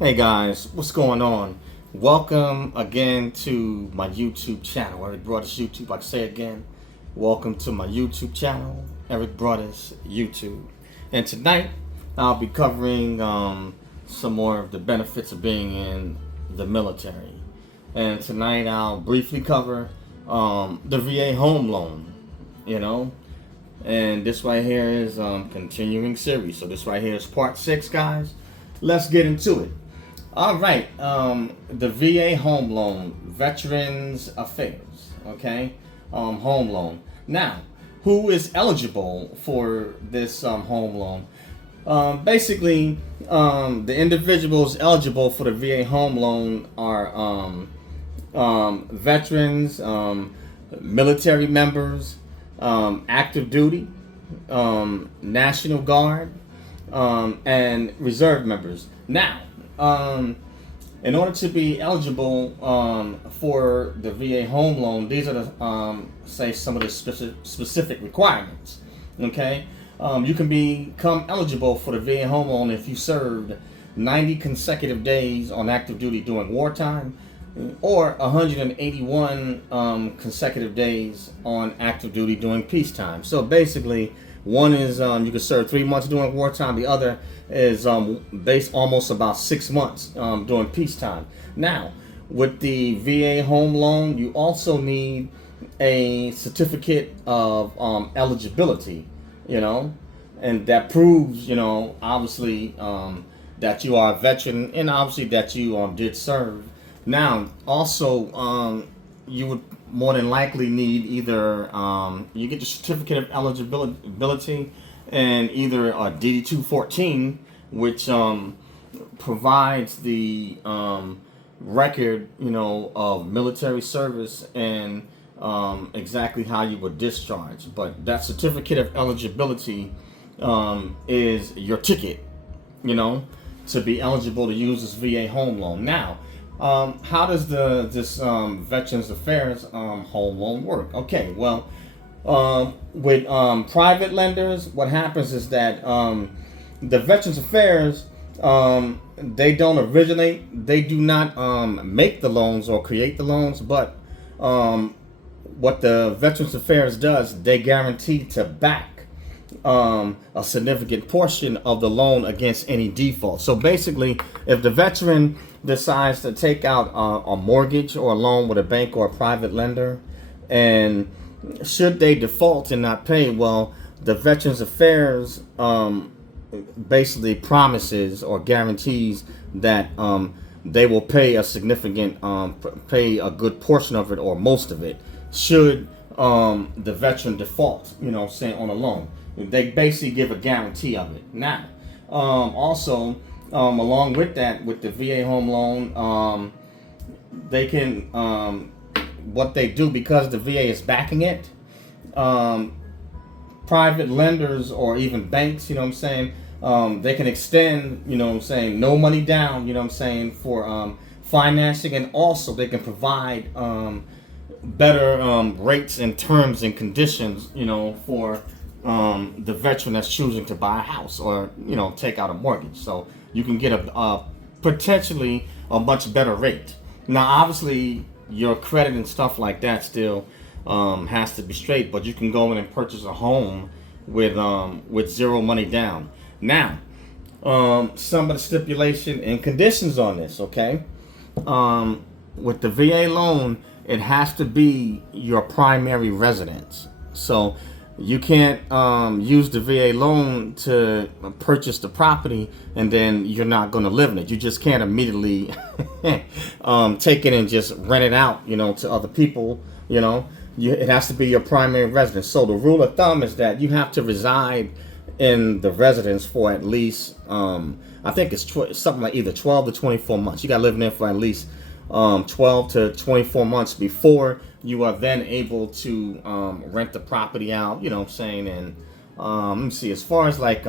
Hey guys, what's going on? Welcome again to my YouTube channel, Eric Brothers YouTube. Like I say again, welcome to my YouTube channel, Eric Brothers YouTube. And tonight I'll be covering some more of the benefits of being in the military. And tonight I'll briefly cover the VA home loan, you know. And this right here is continuing series. So this right here is part 6, guys. Let's get into it. All right, the VA home loan, Veterans Affairs, okay, home loan. Now, who is eligible for this home loan? Basically, the individuals eligible for the VA home loan are veterans, military members, active duty, National Guard, and reserve members. Now, in order to be eligible for the VA home loan, these are the say some of the specific requirements. Okay, you can become eligible for the VA home loan if you served 90 consecutive days on active duty during wartime, or 181 consecutive days on active duty during peacetime. So basically, one is you can serve 3 months during wartime. The other is based almost about 6 months during peacetime. Now, with the VA home loan, you also need a certificate of eligibility, and that proves, obviously that you are a veteran and obviously that you did serve. Now, also, you would more than likely need either you get the certificate of eligibility and either a DD-214, which provides the record, of military service and exactly how you were discharged. But that certificate of eligibility is your ticket, to be eligible to use this VA home loan. Now, how does this Veterans Affairs home loan work? Okay, well, with private lenders, what happens is that the Veterans Affairs, they don't originate, they do not make the loans or create the loans, but what the Veterans Affairs does, they guarantee to back a significant portion of the loan against any default. So basically, if the veteran decides to take out a mortgage or a loan with a bank or a private lender, and should they default and not pay, well, the Veterans Affairs basically promises or guarantees that they will pay a significant, pay a good portion of it or most of it, should the veteran default, say on a loan. They basically give a guarantee of it. Now, also, along with that, with the VA home loan, they can, what they do, because the VA is backing it, private lenders or even banks, they can extend, no money down, for financing, and also they can provide better rates and terms and conditions, for the veteran that's choosing to buy a house or take out a mortgage. So you can get a potentially a much better rate. Now, obviously, your credit and stuff like that still has to be straight, but you can go in and purchase a home with zero money down. Now, some of the stipulation and conditions on this, okay? With the VA loan, it has to be your primary residence. So you can't use the VA loan to purchase the property and then you're not going to live in it. You just can't immediately take it and just rent it out, to other people. It has to be your primary residence. So the rule of thumb is that you have to reside in the residence for at least, I think it's something like either 12 to 24 months. You got to live in there for at least 12 to 24 months before you are then able to rent the property out, and let me see, as far as like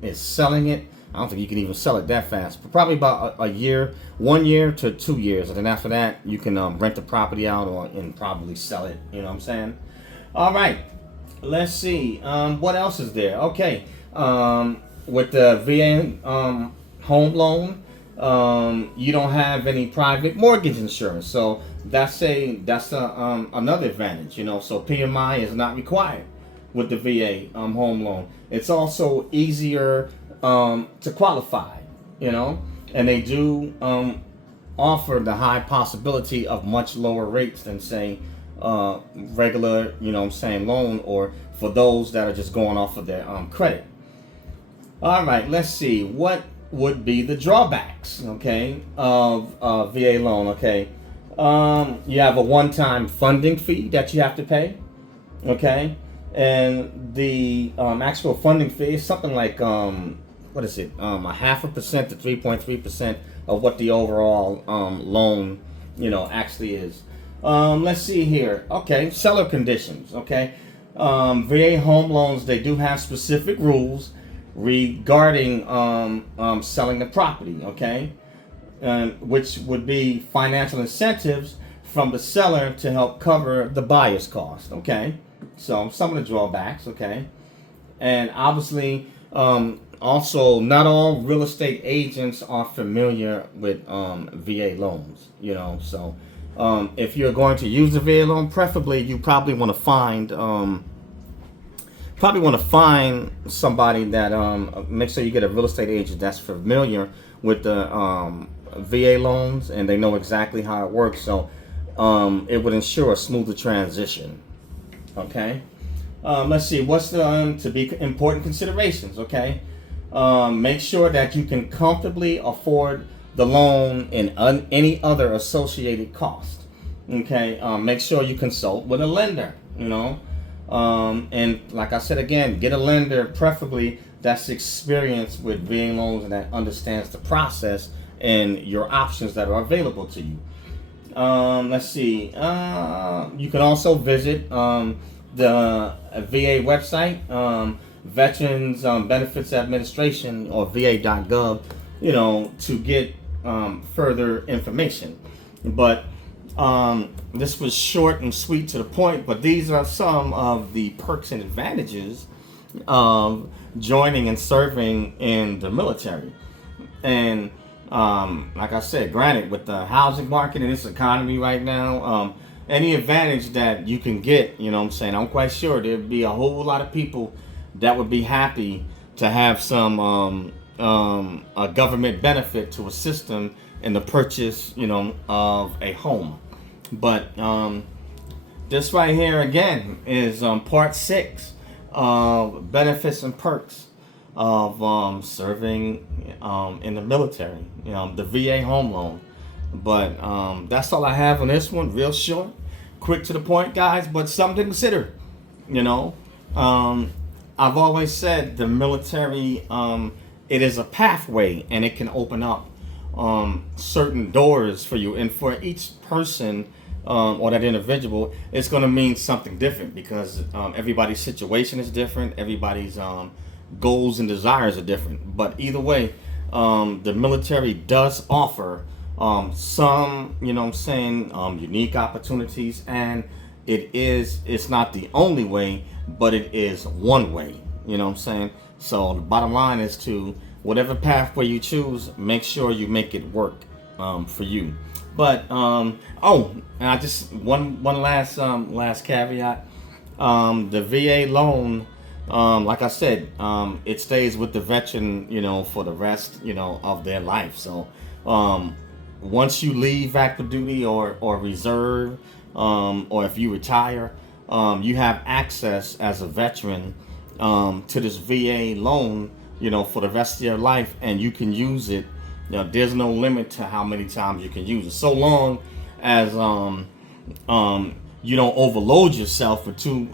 it's selling it, I don't think you can even sell it that fast, but probably about a year, 1 year to 2 years, and then after that you can rent the property out and probably sell it. All right, let's see, what else is there? Okay, with the VA home loan, you don't have any private mortgage insurance. So that's another advantage, So PMI is not required with the VA home loan. It's also easier to qualify, and they do offer the high possibility of much lower rates than say regular, loan, or for those that are just going off of their credit. All right, let's see. What would be the drawbacks, of VA loan, you have a one-time funding fee that you have to pay, and the actual funding fee is something like, what is it, 0.5% to 3.3% of what the overall loan, actually is. Let's see here. Seller conditions, VA home loans, they do have specific rules regarding selling the property, which would be financial incentives from the seller to help cover the buyer's cost, So some of the drawbacks, and obviously, also not all real estate agents are familiar with VA loans, So if you're going to use a VA loan, preferably you probably want to find somebody that make sure you get a real estate agent that's familiar with the VA loans and they know exactly how it works, so it would ensure a smoother transition. Let's see, what's the to be important considerations. Make sure that you can comfortably afford the loan and any other associated cost. Make sure you consult with a lender, and like I said again, get a lender preferably that's experienced with VA loans and that understands the process and your options that are available to you. Let's see, you can also visit the VA website, Veterans Benefits Administration, or va.gov, to get further information. But this was short and sweet to the point, but these are some of the perks and advantages of joining and serving in the military. And like I said, granted, with the housing market and this economy right now, any advantage that you can get, I'm quite sure there'd be a whole lot of people that would be happy to have some a government benefit to assist them in the purchase, of a home. But this right here again is part 6 of benefits and perks of serving in the military, the VA home loan. But that's all I have on this one. Real short, quick to the point, guys, but something to consider. I've always said the military, it is a pathway and it can open up certain doors for you, and for each person or that individual, it's going to mean something different because everybody's situation is different, everybody's goals and desires are different. But either way, the military does offer some, unique opportunities, and it's not the only way, but it is one way, So the bottom line is to whatever pathway you choose, make sure you make it work for you. But and I just one last caveat. The VA loan, like I said, it stays with the veteran, for the rest, of their life. So once you leave active duty or reserve, or if you retire, you have access as a veteran to this VA loan, for the rest of your life, and you can use it. There's no limit to how many times you can use it, so long as you don't overload yourself with too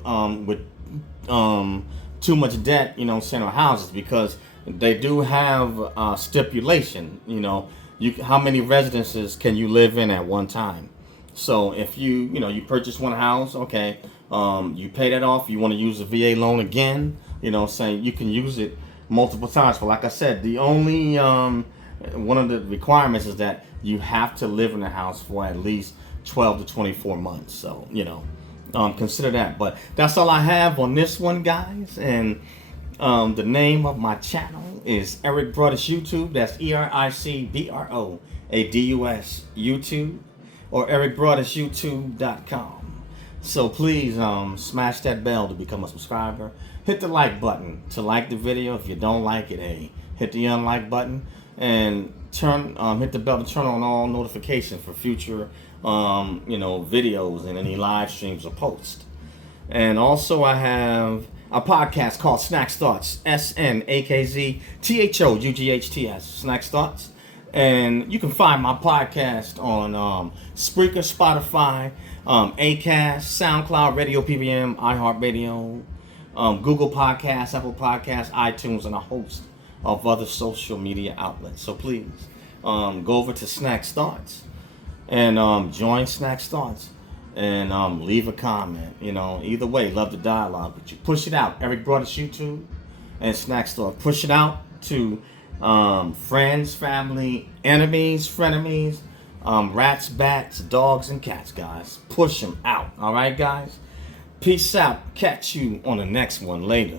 much debt, or houses, because they do have stipulation. How many residences can you live in at one time? So if you purchase one house, you pay that off, you want to use the VA loan again, saying you can use it multiple times. But like I said, the only one of the requirements is that you have to live in the house for at least 12 to 24 months. So consider that. But that's all I have on this one, guys. And The name of my channel is Eric Broadus YouTube. That's EricBroadus YouTube, or ericbroadusyoutube.com. So please smash that bell to become a subscriber. Hit the like button to like the video. If you don't like it, hit the unlike button, and hit the bell to turn on all notifications for future videos and any live streams or posts. And also I have a podcast called Snacks Thoughts, SNAKZTHOUGHTS, Snacks Thoughts. And you can find my podcast on Spreaker, Spotify, Acast, SoundCloud, Radio PBM, iHeartRadio, Google Podcasts, Apple Podcasts, iTunes, and a host of other social media outlets. So please go over to Snacks Thoughts and join Snacks Thoughts and leave a comment. Either way, love the dialogue. But you push it out. Eric Broadus YouTube and Snacks Thoughts. Push it out to friends, family, enemies, frenemies, rats, bats, dogs, and cats, guys. Push them out. All right, guys? Peace out. Catch you on the next one later.